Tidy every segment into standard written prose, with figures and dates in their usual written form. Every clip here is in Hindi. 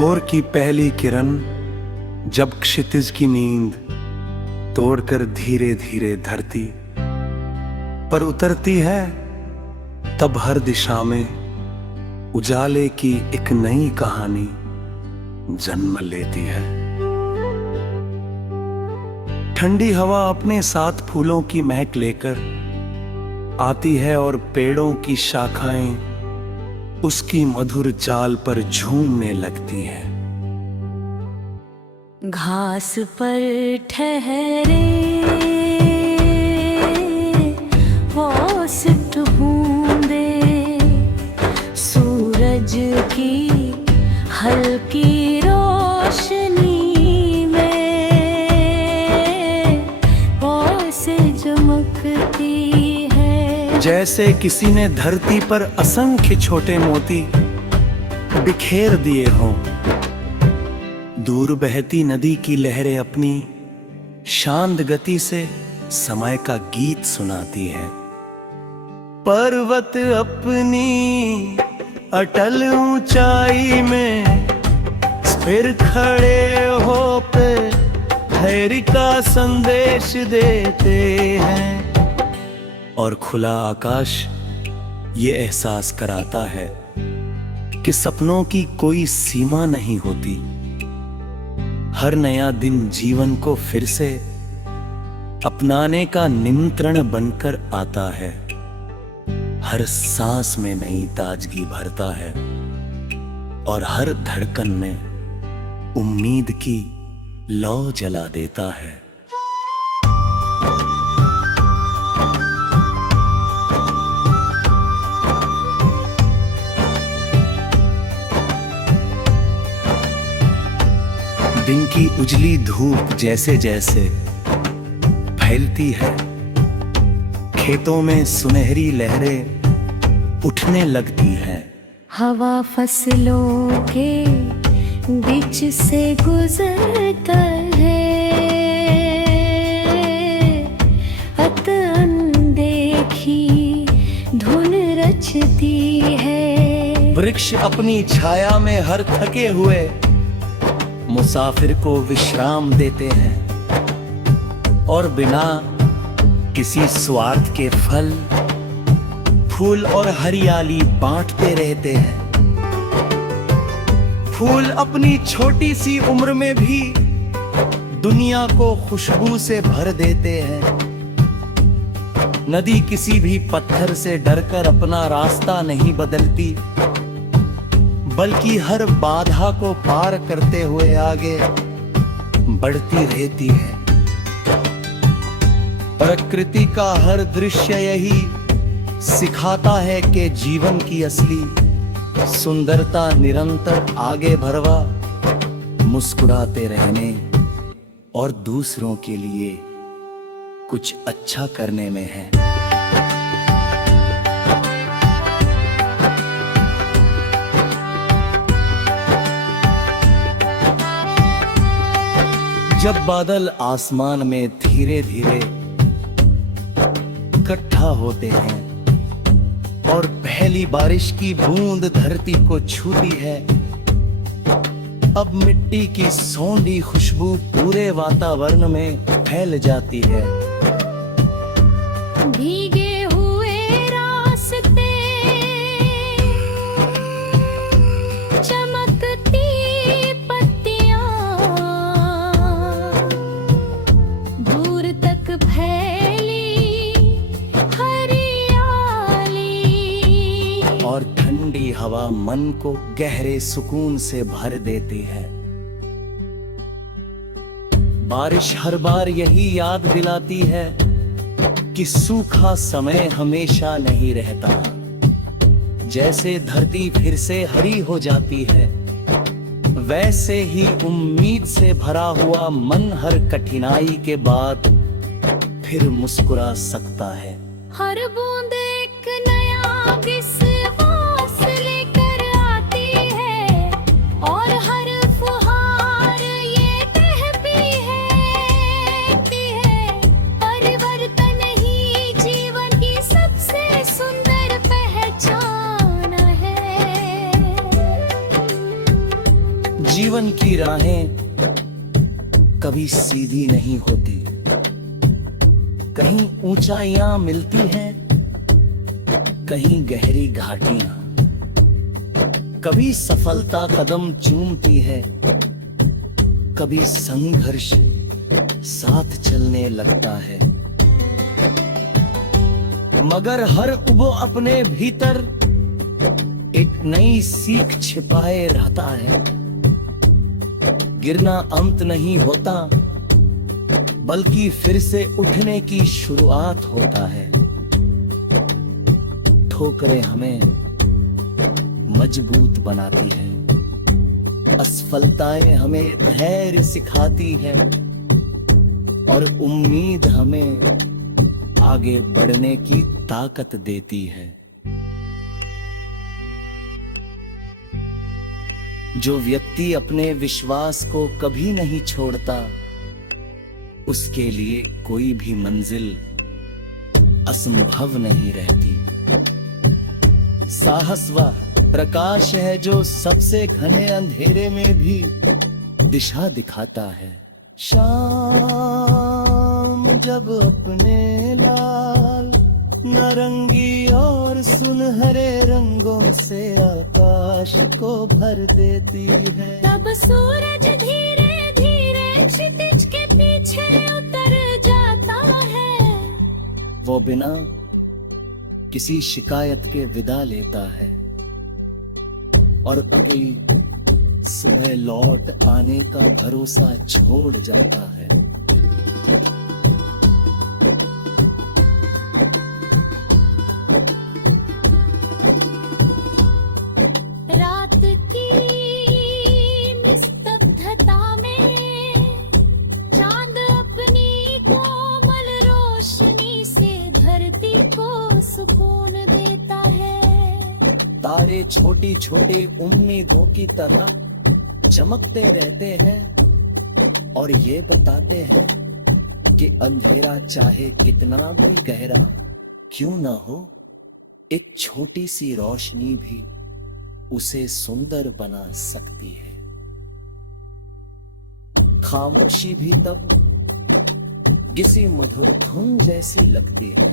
भोर की पहली किरण जब क्षितिज की नींद तोड़कर धीरे धीरे धरती पर उतरती है, तब हर दिशा में उजाले की एक नई कहानी जन्म लेती है। ठंडी हवा अपने साथ फूलों की महक लेकर आती है और पेड़ों की शाखाएं उसकी मधुर चाल पर झूमने लगती हैं। घास पर ठहरे औसत बूंदे, सूरज की हल्की रोशनी में ऐसे चमकती है, जैसे किसी ने धरती पर असंख्य छोटे मोती बिखेर दिए हों। दूर बहती नदी की लहरें अपनी शांत गति से समय का गीत सुनाती है। पर्वत अपनी अटल ऊंचाई में फिर खड़े हो पे धैर्य का संदेश देते हैं, और खुला आकाश ये एहसास कराता है कि सपनों की कोई सीमा नहीं होती। हर नया दिन जीवन को फिर से अपनाने का निमंत्रण बनकर आता है। हर सांस में नई ताजगी भरता है और हर धड़कन में उम्मीद की लौ जला देता है। दिन की उजली धूप जैसे जैसे फैलती है, खेतों में सुनहरी लहरें उठने लगती हैं। हवा फसलों के बीच से गुजरता है, अत अनदेखी धुन रचती है। वृक्ष अपनी छाया में हर थके हुए मुसाफिर को विश्राम देते हैं, और बिना किसी स्वार्थ के फल, फूल और हरियाली बांटते रहते हैं। फूल अपनी छोटी सी उम्र में भी दुनिया को खुशबू से भर देते हैं। नदी किसी भी पत्थर से डरकर अपना रास्ता नहीं बदलती, बल्कि हर बाधा को पार करते हुए आगे बढ़ती रहती है। प्रकृति का हर दृश्य यही सिखाता है कि जीवन की असली सुंदरता निरंतर आगे बढ़वा, मुस्कुराते रहने और दूसरों के लिए कुछ अच्छा करने में है। जब बादल आसमान में धीरे धीरे इकट्ठा होते हैं और पहली बारिश की बूंद धरती को छूती है, अब मिट्टी की सौंधी खुशबू पूरे वातावरण में फैल जाती है। भीगे हुए रास्ते, चमकती पत्तियां, दूर तक फैली हरियाली, और ठंडी हवा मन को गहरे सुकून से भर देती है। बारिश हर बार यही याद दिलाती है कि सूखा समय हमेशा नहीं रहता। जैसे धरती फिर से हरी हो जाती है, वैसे ही उम्मीद से भरा हुआ मन हर कठिनाई के बाद फिर मुस्कुरा सकता है। हर बूंद एक नया विश्वास लेकर आती है, और हर फुहार ये कहती है परिवर्तन ही जीवन की सबसे सुंदर पहचान है। जीवन की राहें कभी सीधी नहीं होती, कहीं ऊंचाइयां मिलती हैं, कहीं गहरी घाटियां। कभी सफलता कदम चूमती है, कभी संघर्ष साथ चलने लगता है। मगर हर उबो अपने भीतर एक नई सीख छिपाए रहता है। गिरना अंत नहीं होता, बल्कि फिर से उठने की शुरुआत होता है। ठोकरें हमें मजबूत बनाती है, असफलताएं हमें धैर्य सिखाती है, और उम्मीद हमें आगे बढ़ने की ताकत देती है। जो व्यक्ति अपने विश्वास को कभी नहीं छोड़ता, उसके लिए कोई भी मंजिल असंभव नहीं रहती। साहस व प्रकाश है जो सबसे घने अंधेरे में भी दिशा दिखाता है। शाम जब अपने लाल नारंगी और सुनहरे रंगों से आकाश को भर देती है, तब सूरज धीरे धीरे क्षितिज के पीछे उतर जाता है। वो बिना किसी शिकायत के विदा लेता है और अगली सुबह लौट आने का भरोसा छोड़ जाता है। रात की निस्तब्धता में चांद अपनी कोमल रोशनी से धरती को सुकून देता है। तारे छोटी छोटी उम्मीदों की तरह चमकते रहते हैं और ये बताते हैं कि अंधेरा चाहे कितना भी गहरा क्यों ना हो, एक छोटी सी रोशनी भी उसे सुंदर बना सकती है। खामोशी भी तब किसी मधुर धुन जैसी लगती है,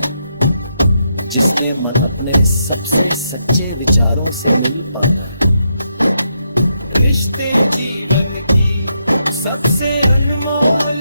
जिसमें मन अपने सबसे सच्चे विचारों से मिल पाता है। रिश्ते जीवन की सबसे अनमोल